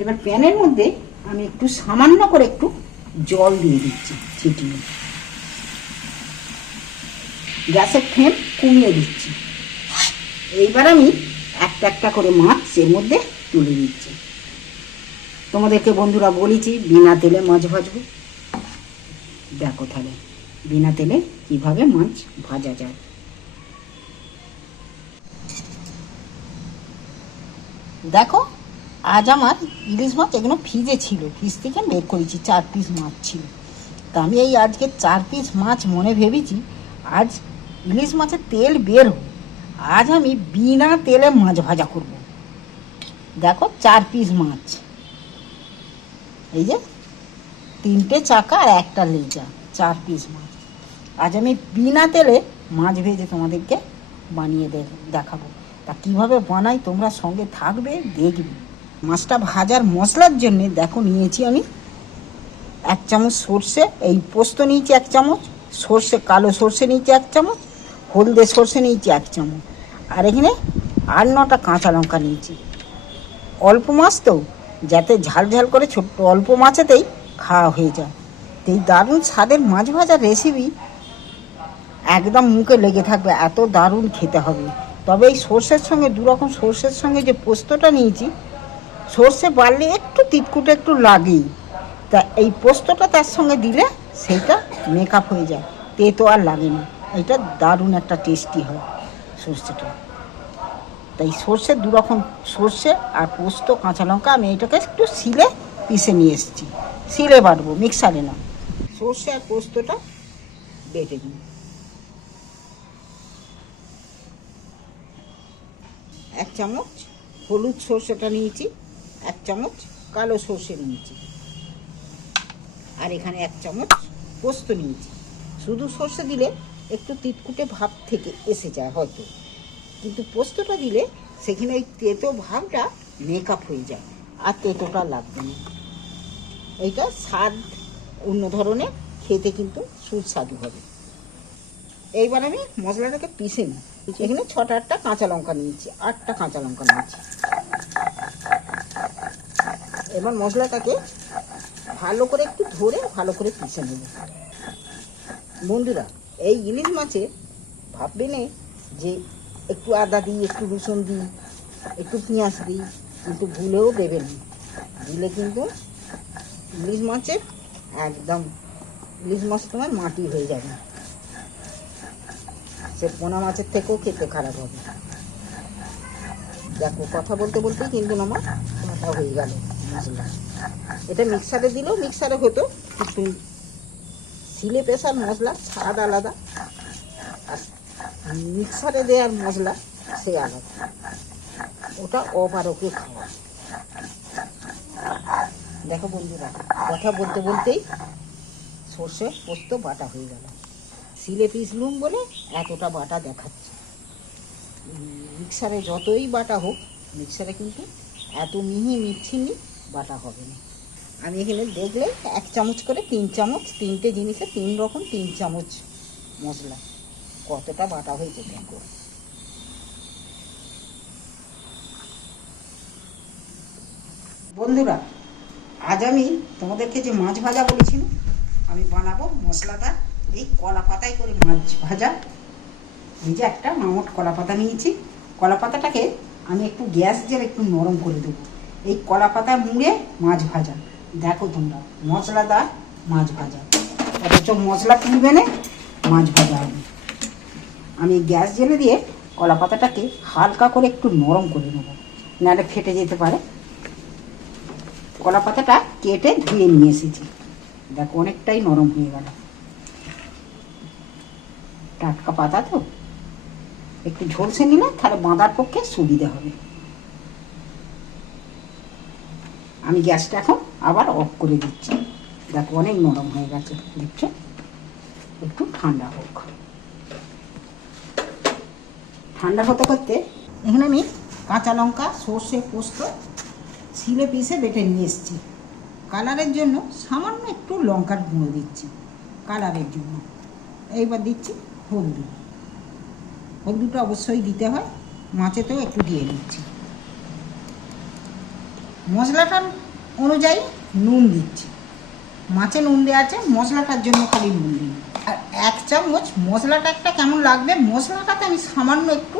এবার প্যানের মধ্যে আমি একটু সামান্য করে একটু জল দিয়ে দিচ্ছি, ছিটিয়ে। গ্যাসের ফ্লেম কমিয়ে দিচ্ছি। এইবার আমি একটা একটা করে মাছ এর মধ্যে তুলে দিচ্ছি তোমাদেরকে বন্ধুরা বলেছি, বিনা তেলে মাছ ভাজবো। দেখো তাহলে, বিনা তেলে কীভাবে মাছ ভাজা যায়। দেখো আজ আমার ইলিশ মাছ এগুলো ফ্রিজে ছিল। ফ্রিজ থেকে বের করেছি, চার পিস মাছ ছিল। তা আমি এই আজকে চার পিস মাছ মনে ভেবেছি, আজ ইলিশ মাছের তেল বের হোক। আজ আমি বিনা তেলে মাছ ভাজা করব। দেখো চার পিস মাছ। এই যে তিনটে চাকা আর একটা লেজা, চার পিস মাছ। আজ আমি বিনা তেলে মাছ ভেজে তোমাদেরকে বানিয়ে দেখাবো। তা কীভাবে বানাই তোমরা সঙ্গে থাকবে, দেখবে। মাছটা ভাজার মশলার জন্য দেখো নিয়েছি আমি এক চামচ সর্ষে, এই পোস্ত নিয়েছি এক চামচ, সর্ষে, কালো সর্ষে নিয়েছি এক চামচ, হলদে সর্ষে নিয়েছি এক চামচ, আর এখানে আট নটা কাঁচা লঙ্কা নিয়েছি। অল্প মাছ তো, যাতে ঝাল ঝাল করে ছোট্ট অল্প মাছেতেই খাওয়া হয়ে যায়। এই দারুণ স্বাদের মাছ ভাজার রেসিপি একদম মুখে লেগে থাকবে, এত দারুণ খেতে হবে। তবে এই সর্ষের সঙ্গে দু রকম সর্ষের সঙ্গে যে পোস্তটা নিয়েছি সর্ষে বাড়লে একটু তিতকুটে একটু লাগেই। তা এই পোস্তটা তার সঙ্গে দিলে সেইটা মেকআপ হয়ে যায়। তেতো আর লাগে না। এটা দারুণ একটা টেস্টি হয় সর্ষেটা। তাই সর্ষে দু রকম সর্ষে আর পোস্ত, কাঁচা লঙ্কা আমি এটাকে একটু শিলে পিষে নিয়ে এসেছি। শিলে বাটবো মিক্সারে না। সর্ষে আর পোস্তটা বেটে নিই। এক চামচ হলুদ সর্ষেটা নিয়েছি। এক চামচ কালো সর্ষে নিয়েছি আর এখানে এক চামচ পোস্ত নিয়েছি শুধু সর্ষে দিলে একটু তিতকুটে ভাব থেকে এসে যায় হয়তো। কিন্তু পোস্তটা দিলে সেখানে ওই তেতো ভাবটা মেকআপ হয়ে যায় আর তেতোটা লাগবে না। এইটা স্বাদ অন্য ধরনের খেতে কিন্তু সুস্বাদু হবে। এইবার আমি মশলাটাকে পিষে নিই। এখানে ছটা আটটা কাঁচা লঙ্কা নিয়েছি আটটা কাঁচা লঙ্কা নিয়েছি। এবার মশলাটাকে ভালো করে একটু ধরে ভালো করে পিষে নেব। বন্ধুরা, এই ইলিশ মাছে ভাববে না যে একটু আদা দিই, একটু রসুন দিই, একটু পেঁয়াজ দিই, কিন্তু ভুলেও দেবেন দিলে কিন্তু ইলিশ মাছের একদম, ইলিশ মাছ তোমার মাটি হয়ে যাবে। সে পোনা মাছের থেকেও খেতে খারাপ হবে। দেখো, কথা বলতে বলতে কিন্তু আমার মাথা হয়ে গেল। এটা মিক্সারে দিলেও মিক্সারে হতো। সিলে পেশার মশলা স্বাদ আলাদা। মিক্সারে দেওয়ার মশলা, সে আলাদা। ওটা অপারকে খাওয়া। দেখো বন্ধুরা, কথা বলতে বলতেই সর্ষে পোস্ত বাটা হয়ে গেল। সিলে পিসলুম বলে এতটা বাটা দেখাচ্ছে। মিক্সারে যতই বাটা হোক মিক্সারে কিন্তু এত মিহি মিচ্ছিনি বাটা হবে না। আমি এখানে দেখলে এক চামচ করে তিন চামচ, তিনটে জিনিসে তিন রকম তিন চামচ মশলা। কতটা বাটা হয়েছে দেখো। বন্ধুরা, আজ আমি তোমাদেরকে যে মাছ ভাজা বলেছিলাম আমি বানাবো মশলাটা। এই কলা পাতায় করে মাছ ভাজা। এই যে একটা মামট কলা পাতা নিয়েছি। কলা পাতাটাকে আমি একটু গ্যাস জেলে একটু নরম করে দেবো। এই কলা পাতা মুড়ে মাছ ভাজা। দেখো তোমরা, মশলাদার মাছ ভাজা। অথচ মশলা তুলবে না, মাছ ভাজা হবে। আমি গ্যাস জেলে দিয়ে কলা পাতাটাকে হালকা করে একটু নরম করে নেব, নাহলে ফেটে যেতে পারে। কলা পাতাটা কেটে ধুয়ে নিয়ে এসেছি। দেখো অনেকটাই নরম হয়ে গেল। টাটকা পাতা তো? একটু ঝলসে নিলে তাহলে বাঁধার পক্ষে সুবিধে হবে। আমি গ্যাসটা এখন আবার অফ করে দিচ্ছি। দেখো অনেক নরম হয়ে গেছে, দেখছ? একটু ঠান্ডা হোক। ঠান্ডা হতে করতে এখানে আমি কাঁচা লঙ্কা, সর্ষে পোস্ত, শিলে পিসে বেটে নিয়ে এসেছি। কালারের জন্য সামান্য একটু লঙ্কার গুঁড়ো দিচ্ছি, কালারের জন্য। এইবার দিচ্ছি হলদি। হলদিটা অবশ্যই দিতে হয়, মাছেতেও একটু দিয়ে দিচ্ছি। মশলাটার অনুযায়ী নুন দিচ্ছি। মাছে নুন দেওয়া আছে, মশলাটার জন্য খালি নুন দিই। আর এক চামচ মশলাটা একটা কেমন লাগবে? মশলাটাতে আমি সামান্য একটু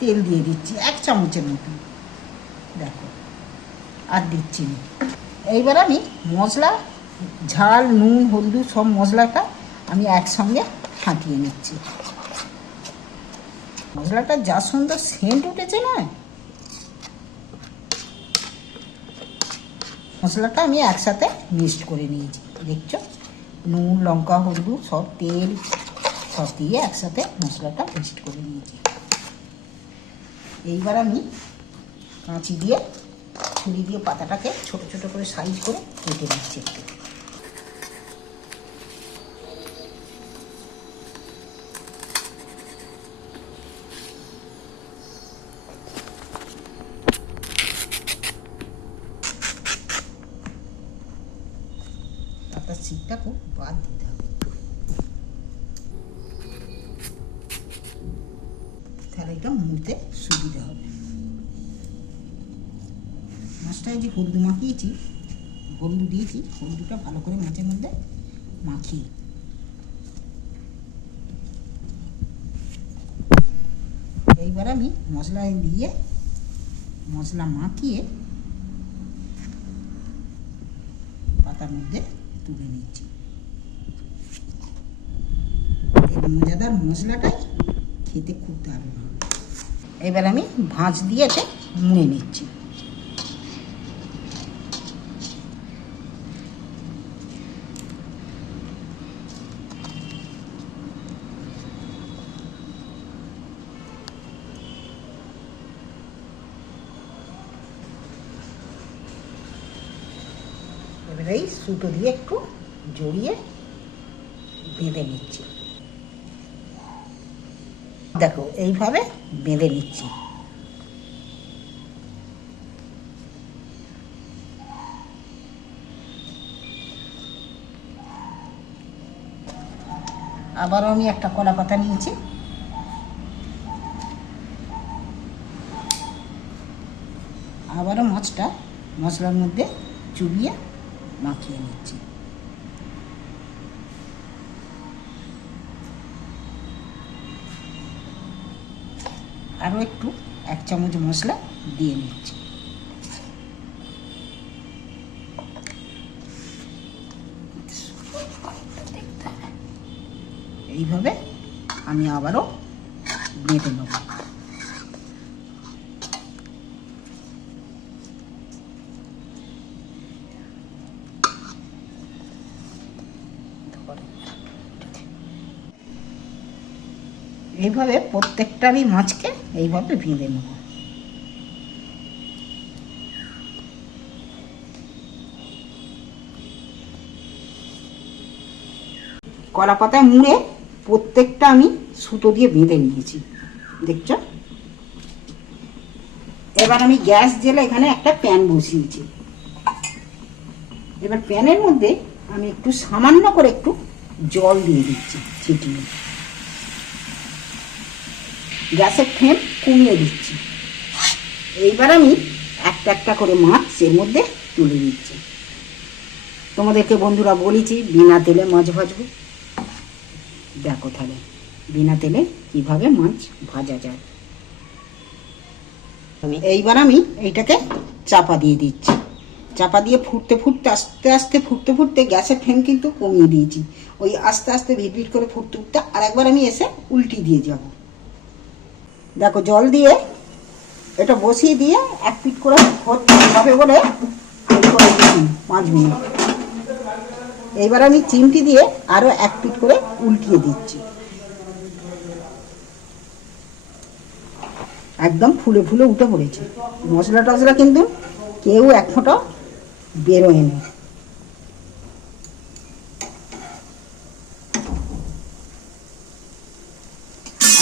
তেল দিয়ে দিচ্ছি, এক চামচের মতন দেখো, আর দিচ্ছি না। এইবার আমি মশলা, ঝাল, নুন, হলদু সব মশলাটা আমি একসঙ্গে ফাটিয়ে নিচ্ছি। মশলাটা যা সুন্দর সেন্ট উঠেছে না? মশলাটা আমি একসাথে মিক্সড করে নিয়েছি, দেখছ? নুন, লঙ্কা, হলুদ, সব তেল, সব দিয়ে একসাথে মশলাটা মিক্সড করে নিয়েছি। এইবার আমি কাঁচি দিয়ে, ছুরি দিয়ে পাতাটাকে ছোট ছোট করে সাইজ করে কেটে নিচ্ছি একটু। পাতার সিটটা খুব বাদ দিতে হবে। তাহলে এটা মুড়তে সুবিধা হবে। মাছটায় যে হলদু মাখিয়েছি, হলদু দিয়েছি, হলদুটা ভালো করে মাছের মধ্যে মাখিয়ে। এইবার আমি মশলা দিয়ে, মশলা মাখিয়ে পাতার মধ্যে তুলে নিচ্ছি। মজাদার মশলাটাই খেতে খুব দারুণ হবে। এবার আমি ভাঁজ দিয়ে মুড়ে নিচ্ছি এবারে এই সুতো দিয়ে একটু জড়িয়ে বেঁধে নিচ্ছি। দেখো, এইভাবে বেঁধে নিচ্ছি। আবারও আমি একটা কলা পাতা নিয়েছি। আবারও মাছটা মশলার মধ্যে চুবিয়ে মাখিয়ে নিচ্ছি আরও একটু এক চামচ মশলা দিয়ে নিচ্ছি। এইভাবে আমি আবারও বেঁধে নেব। এইভাবে প্রত্যেকটারই মাছকে এইভাবে বেঁধে নেব। কলা পাতায় মুড়ে প্রত্যেকটা আমি সুতো দিয়ে বেঁধে নিয়েছি। দেখছ? এবার আমি গ্যাস জেলে এখানে একটা প্যান বসিয়েছি। এবার প্যানের মধ্যে আমি একটু সামান্য করে একটু জল দিয়ে দিচ্ছি ছিটিয়ে। গ্যাসের ফ্লেম কমিয়ে দিচ্ছি। এইবার আমি একটা একটা করে মাছ এর মধ্যে তুলে দিচ্ছি তোমাদেরকে বন্ধুরা বলেছি বিনা তেলে মাছ ভাজবো। দেখো তাহলে বিনা তেলে কীভাবে মাছ ভাজা যায়। এইবার আমি এইটাকে চাপা দিয়ে দিচ্ছি। চাপা দিয়ে ফুটতে ফুটতে আস্তে আস্তে ফুটতে ফুটতে গ্যাসের ফ্লেম কিন্তু কমিয়ে দিয়েছি। ওই আস্তে আস্তে ভিড় ভিট করে ফুটতে ফুটতে আর একবার আমি এসে উল্টি দিয়ে যাব। দেখো, জল দিয়ে এটা বসিয়ে দিয়ে এক পিট করে হবে বলে আমি করে দিচ্ছি পাঁচ মিনিট। এইবার আমি চিমটি দিয়ে আরও এক পিট করে উল্টিয়ে দিচ্ছি। একদম ফুলে ফুলে উঠে পড়েছে। মশলা টশলা কিন্তু কেউ এক ফোঁটা বেরোয়নি।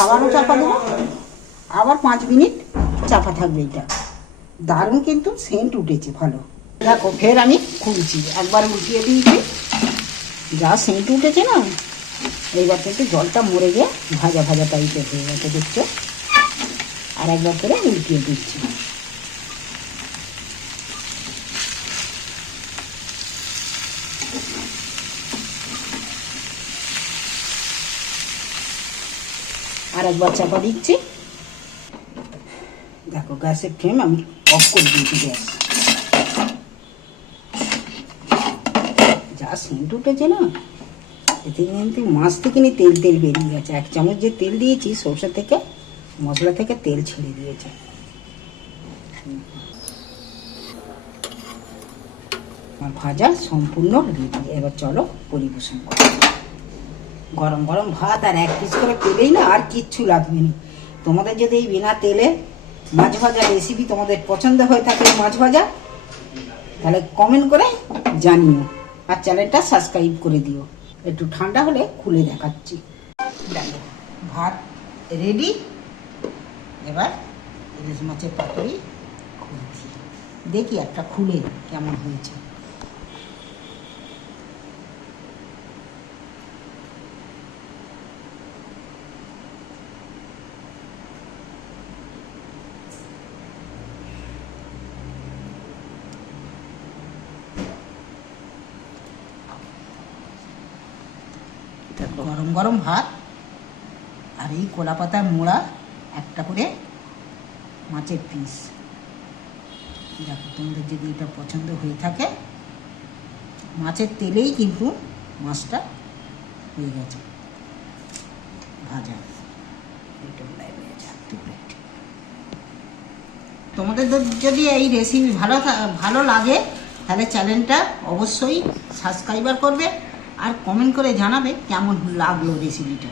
আবারও চাপা দেবো? আবার পাঁচ মিনিট চাপা থাকবে এটা। দারুণ কিন্তু সেন্ট উঠেছে, ভালো। দেখো, ফের আমি খুলছি। একবার উঠিয়ে দিয়েছি। যা সেন্ট উঠেছে না, এইবার কিন্তু জলটা মরে গিয়ে ভাজা ভাজা টাইপের হয়ে গেছে, দেখছ? আর একবার করে উল্টিয়ে দিচ্ছি। আর একবার চাপা দিচ্ছি। দেখো গ্যাসের ফ্লেম আমি অফ করে দিয়েছি গ্যাস যা সেন্ট উঠেছে না? এতে কিন্তু মাছ থেকে নি তেল তেল বেরিয়ে গেছে। এক চামচ যে তেল দিয়েছি, সরষে থেকে, মশলা থেকে তেল ছেড়ে দিয়েছে। ভাজা সম্পূর্ণ রেডি এবার চলো পরিবেশন করো। গরম গরম ভাত আর এক পিস করে পেলেই না আর কিচ্ছু লাগবে না। তোমাদের যদি এই বিনা তেলে মাছ ভাজা রেসিপি তোমাদের পছন্দ হয়ে থাকে মাছ ভাজা তাহলে কমেন্ট করে জানিও আর চ্যানেলটা সাবস্ক্রাইব করে দিও। একটু ঠান্ডা হলে খুলে দেখাচ্ছি। দেখো, ভাত রেডি এবার ইলিশ মাছের পাতুরি খুলছি। দেখি একটা খুলে কেমন হয়েছে। গরম গরম ভাত আর এই কলা পাতার মোড়া একটা করে মাছের পিস। দেখো, তোমাদের যদি এটা পছন্দ হয়ে থাকে, মাছের তেলেই কিন্তু মাছটা হয়ে গেছে। ভাজা। তোমাদের যদি এই রেসিপি ভালো ভালো লাগে, তাহলে চ্যানেলটা অবশ্যই সাবস্ক্রাইবার করবে। আর কমেন্ট করে জানাবে কেমন লাগল রেসিপিটা